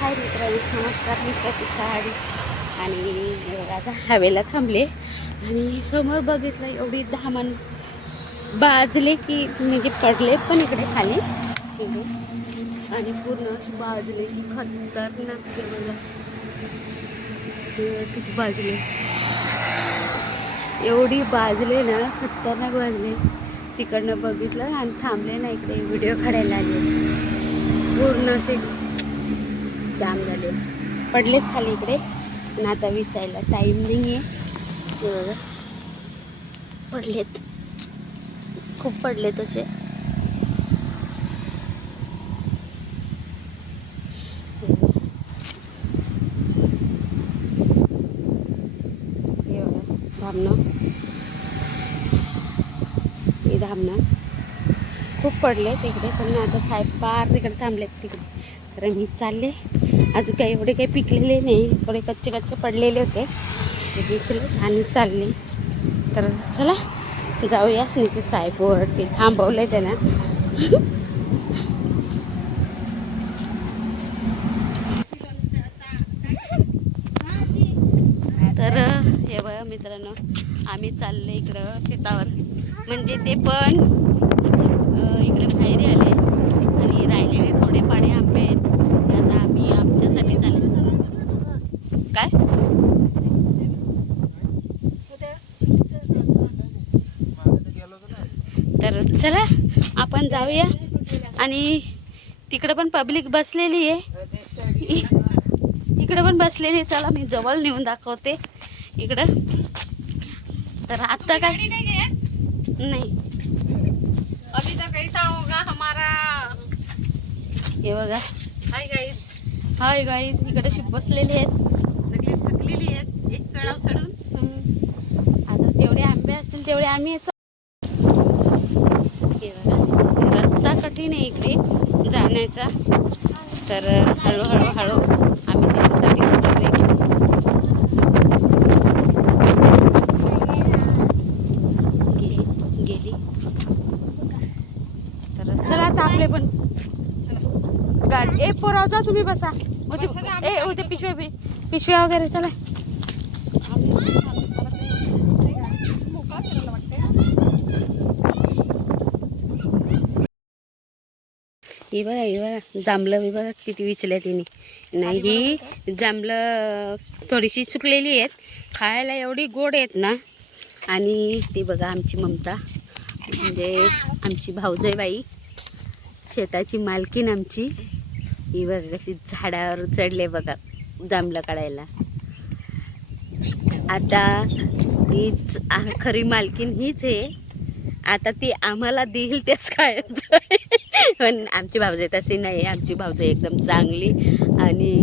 हाय मित्रांनो, नमस्कार. मी प्रतीक्षा हाडी आणि बघा आता हवेला थांबले आणि समोर बघितलं एवढी धामण बाजले की म्हणजे पडलेत पण इकडे खाली इकडे आणि पूर्ण बाजले खतरनाक ते बघा किती बाजले एवढी बाजले ना खतरनाक बाजले. तिकडनं बघितलं आणि थांबले ना इकडे व्हिडिओ काढायला आले. पूर्ण असे जाम झाले पडलेत खाली इकडे. आणि आता विचारायला टाईम नाही आहे. पडलेत खूप पडले तसे. धामणं हे धामणं खूप पडले तिकडे. पण आता साहेब पार तिकडे थांबलेत तिकडे. कारण मी चालले अजून काही एवढे काही पिकलेले नाही, थोडे कच्चे कच्चे पडलेले होते ते विचले आणि चालले. तर चला जाऊया. नाही ते साहेब वरती थांबवले त्यांना. तर हे बघा मित्रांनो, आम्ही चालले इकडं शेतावर. म्हणजे ते पण इकडे बाहेर आले आणि राहिलेले थोडे पाडे आंबे आहेत ते आता आम्ही आमच्यासाठी चालले. काय तर चला आपण जाऊया. आणि तिकडं पण पब्लिक बसलेली आहे, इकडे पण बसलेली आहे. चला मी जवळ नेऊन दाखवते इकडं. तर आता काय नाही अभी तो कैसा होगा हमारा. हे बघा हाय गाईज, हाय गाईज इकडे बसलेले आहेत सगळी थकलेली आहेत एक चढाव चढून. आता तेवढे आंबे असतील तेवढे आम्ही हे बघा रस्ता कठीण आहे इकडे जाण्याचा. तर हळूहळू हळू आम्ही त्याच्यासाठी उतरले. गेली तर चला आता आपले पण गाडी. ए पोराव जा तुम्ही बसा. उद्या पिशव्या वगैरे चला. ही बघा जांभलं बी बघा किती विचल्या तिने. नाही ही जांभलं थोडीशी सुकलेली आहेत, खायला एवढी गोड आहेत ना. आणि ती बघा आमची ममता म्हणजे आमची भाऊजाई बाई, शेताची मालकीन आमची. ही बघा कशी झाडावर चढले बघा जांभलं काढायला. आता हीच खरी मालकीन हीच आहे. आता ती आम्हाला देईल तेच खायचं. पण आमची भाऊजाई तशी नाही. आमची भाऊजाई एकदम चांगली आणि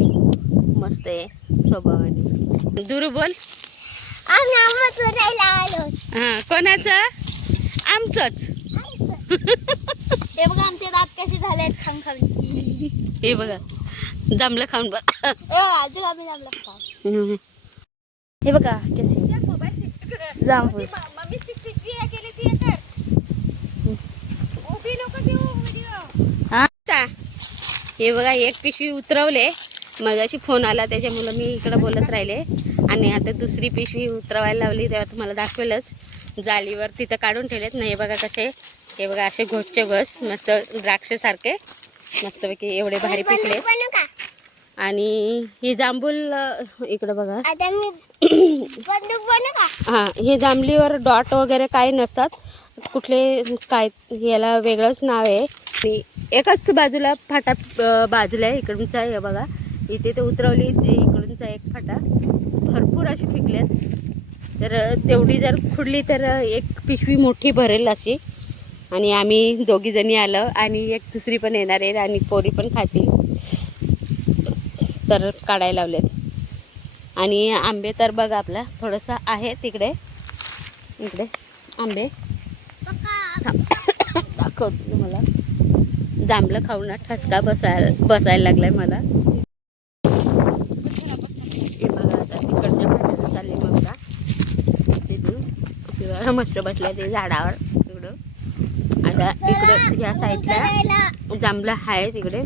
मस्त आहे स्वभावाने. दुरू बोल. हां कोणाचं? आमचंच. हे बघा आमचे दात कसे झाले खाऊन खाऊन. हे बघा जांभलं खाऊन बघ. अजून आम्ही जांभळं खाऊ. हे बघा कसे जांभूळ. हे बघा एक पिशवी उतरवले मगाशी फोन आला त्याच्यामुळं मी इकडं बोलत राहिले. आणि आता दुसरी पिशवी उतरवायला लावली तेव्हा तुम्हाला दाखवेलच. जालीवर तिथं काढून ठेवलेत ना. हे बघा कसे, हे बघा असे घोसचे घोस मस्त द्राक्षासारखे मस्तपैकी एवढे भारी पिकले. आणि हे जांभूळ इकडं बघा. हां हे जांभळीवर डॉट वगैरे काही नसतात, कुठले काय याला वेगळंच नाव आहे. आणि एकाच बाजूला फाटा बाजूला आहे इकडूनचा. हे बघा इथे ते उतरवली इकडूनचा एक फाटा. भरपूर अशी पिकल्यात. तर तेवढी जर खुडली तर एक पिशवी मोठी भरेल अशी. आणि आम्ही दोघीजणी आलो आणि एक दुसरी पण येणार आहे आणि पोरी पण खातील. तर काढायला लावलेत. आणि आंबे तर बघा आपला थोडंसं आहे तिकडे. इकडे आंबे दाखवते तुम्हाला. जांभलं खाऊन ठसका बसायला लागलाय मला. हे बघा आता तिकडच्या भाज्याला चालले मग का तिथून मस्त बसल्या ते झाडावर तिकडं. आता इकडं ह्या साईडला जांभलं आहे तिकडे.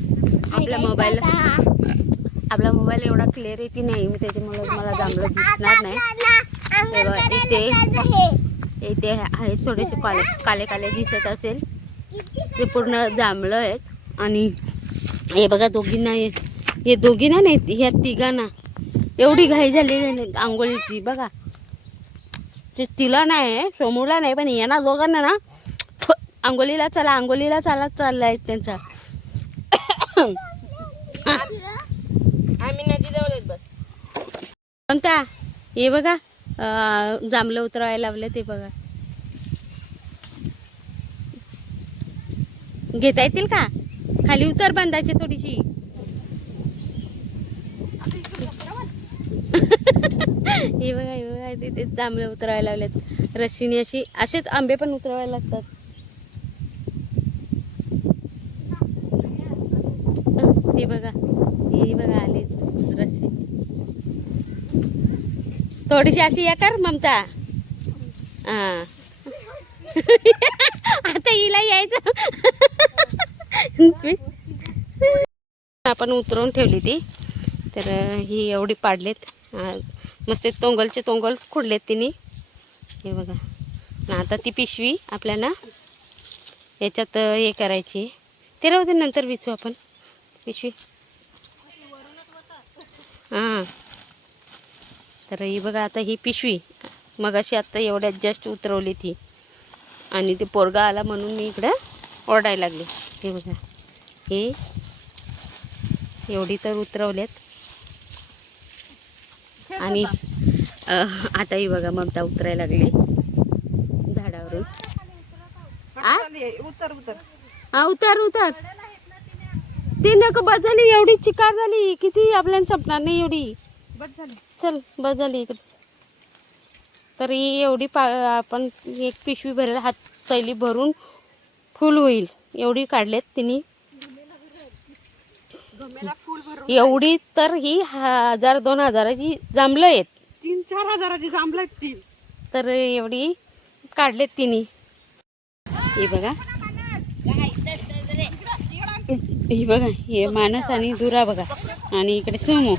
आपल्या मोबाईल आपला मोबाईल एवढा क्लिअरिटी नाही, मी त्याच्यामुळे मला जांभळं दिसणार नाही. इथे आहेत थोडेसे काले काले दिसत असेल, ते पूर्ण जांभळं आहेत. आणि हे बघा दोघींना, हे दोघींना नाही, ह्या तिघांना एवढी घाई झाली आंघोळीची. बघा ते तिला नाही, सोमूला नाही, पण यांना दोघांना ना आंघोळीला चला, आंघोळीला चला चाललाय त्यांचा. आम्ही नदी जवळ बस. कोणता? हे बघा जांभळं उतरवायला लावले ते बघा. घेता येतील का? खाली उतर, बांधायची थोडीशी. हे बघा, हे बघा, तिथे जांभळं उतरवायला लावलेत रशीने. असेच आंबे पण उतरवायला लागतात. हे बघा, हे बघा आले रशी. थोडीशी अशी या कर ममता. हा आता हिला यायचं. आपण उतरवून ठेवली ती, तर ही एवढी पाडलेत. मस्त तोंगलचे तोंगल खुडलेत तिने. हे बघा ना. आता ती पिशवी आपल्याला याच्यात हे करायची. ते राहू दे, नंतर विचू आपण पिशवी. हां, तर ही बघा आता ही पिशवी मग अशी आत्ता एवढ्यात जस्ट उतरवली ती. आणि ते पोरगा आला म्हणून मी इकडं ओरडायला लागले. हे बघा, हे एवढी तर उतरवल्यात. आणि आता ही बघा ममता उतरायला लागली झाडावरून. उतर उतर. हा उतर उतर. ती नको, बस झाली, एवढी चिकार झाली, किती आपल्याला संपणार नाही एवढी. बस झाली, चल बस झाली इकडे. तर ही एवढी आपण एक पिशवी भरेल, हात तैली भरून फुल होईल एवढी काढलेत तिने. एवढी तर ही 1000-2000ची जांभळं आहेत. 3-4 हजाराची जांभळं आहेत ती. तर एवढी काढलेत तिने. हे बघा, हे बघा, हे मानस आणि दुरा बघा. आणि इकडे सुमू.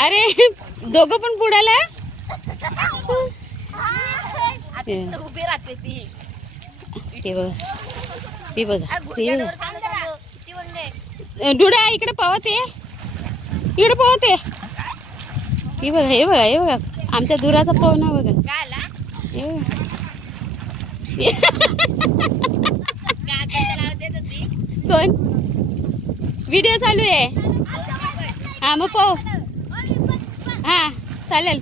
अरे दोघं पण बुडाला. उभी राहते ती. ते बघा, ते बघा, ते डुड्या इकडे पवते, इकडे पवते. हे बघा, हे बघा, हे बघा आमच्या दुराचा पवना बघा. हे बघा. कोण? व्हिडिओ चालू आहे. हा मग पाहू. हा चालेल.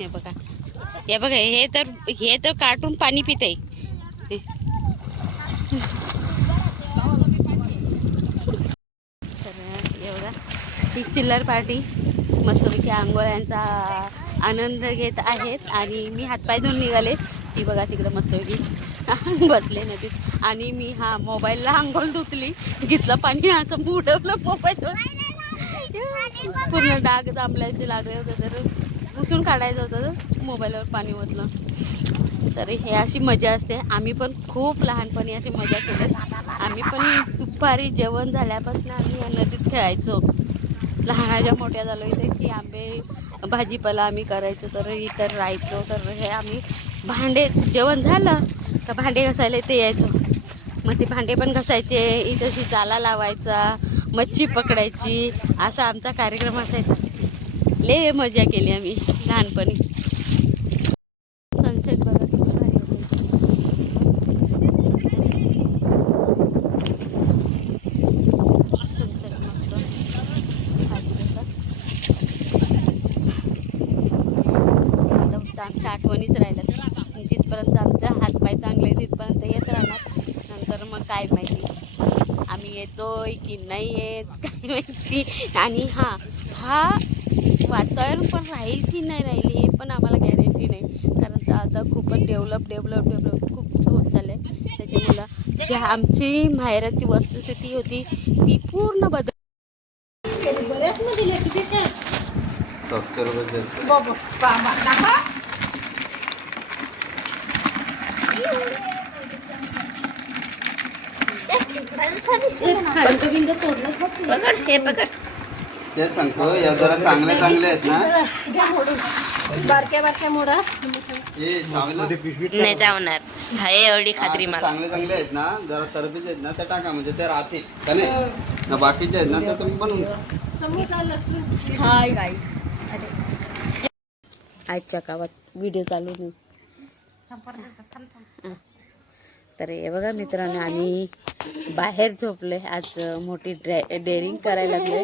हे बघा, हे बघा, हे तर काटून पाणी पितय. तर हे बघा, ही चिल्लर पार्टी मस्तपैकी आंघोळ्यांचा आनंद घेत आहेत. आणि मी हातपाय धुवून निघाले. ती बघा तिकडं मस्तपैकी बसले नदीत. आणि मी हा मोबाईलला आंघोळ धुतली, घेतलं पाणी, असं बुडवलं मोबाईलवर. पूर्ण डाग जांभळायचे लागले होते, तर पुसून काढायचं होतं, तर मोबाईलवर पाणी ओतलं. तर हे अशी मजा असते. आम्ही पण खूप लहानपणी अशी मजा केली. आम्ही पण दुपारी जेवण झाल्यापासून आम्ही या नदीत खेळायचो. लहानाच्या मोठ्या झालो इथे की आंबे भाजीपाला आम्ही करायचो, तर इतर राहायचो. तर हे आम्ही भांडे, जेवण झालं तर भांडे घासायला इथे यायचो. मग ते भांडे पण घासायचे, इथंशी जाला लावायचा, मच्छी पकडायची, असा आमचा कार्यक्रम असायचा. लय मजा केली आम्ही लहानपणी. सनसेट बघा किती भारी होते. सनसेट मस्त भारी होता. आता आमच्या आठवणीच राहिल्यात. जिथपर्यंत आमचा हातपाय चांगले तिथपर्यंत येत राहणार. नंतर मग काय माहिती आम्ही येतोय की नाही येत, काय माहिती. आणि हा वातावरण पण राहील की नाही राहील हे पण आम्हाला गॅरंटी नाही. कारण आता खूपच डेव्हलप खूप होत चाललं आहे. त्याच्यामुळं जी आमची माहेराची वस्तुस्थिती होती ती पूर्ण बदल. पंचबिंद तोडलं पकड हे पकड. तेच सांगतो या जरा चांगले चांगले आहेत ना. बारक्या बारक्या मोडा. हे चावला नाही जावणार हाय एवढी खात्री मला. चांगले चांगले आहेत ना, जरा तरबीज आहेत ना ते टाका म्हणजे ते राहतील का नाही ना. बाकीचे आहेत ना ते तुम्ही बनवून घ्या. हाय गाई. आजच्या गावात व्हिडिओ चालू नाही. हा. तर हे बघा मित्रांनो आम्ही बाहेर झोपले आज. मोठी डेअरिंग करायला लागले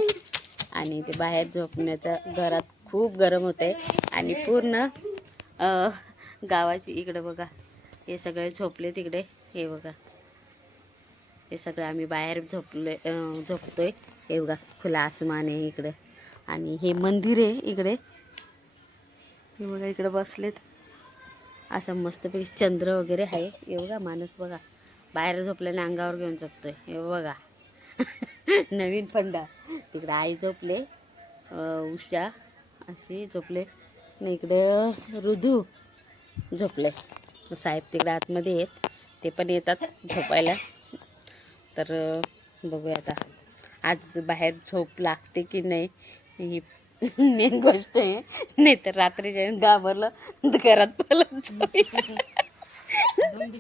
आणि ते बाहेर झोपण्याच्या घरात खूप गरम होते आणि पूर्ण गावाची इकडे बघा हे सगळे झोपले तिकडे. हे बघा हे सगळं आम्ही बाहेर झोपतोय. हे बघा खुला आसमान आहे इकडे आणि हे मंदिर आहे इकडे. हे बघा इकडे बसलेत असं मस्तपैकी चंद्र वगैरे आहे. हे बघा माणूस बघा बाहेर झोपल्याने अंगावर घेऊन झोपतोय. हे बघा नवीन फंडा. तिकडे आई झोपले, उषा अशी झोपले आणि इकडे रुधू झोपले. साहेब तिकडे आतमध्ये आहेत, ते पण येतात झोपायला. तर बघूया आता आज बाहेर झोप लागते की नाही ही मेन गोष्ट आहे. नाही तर रात्रीच्या घाबरलं घरात पळत जाईल.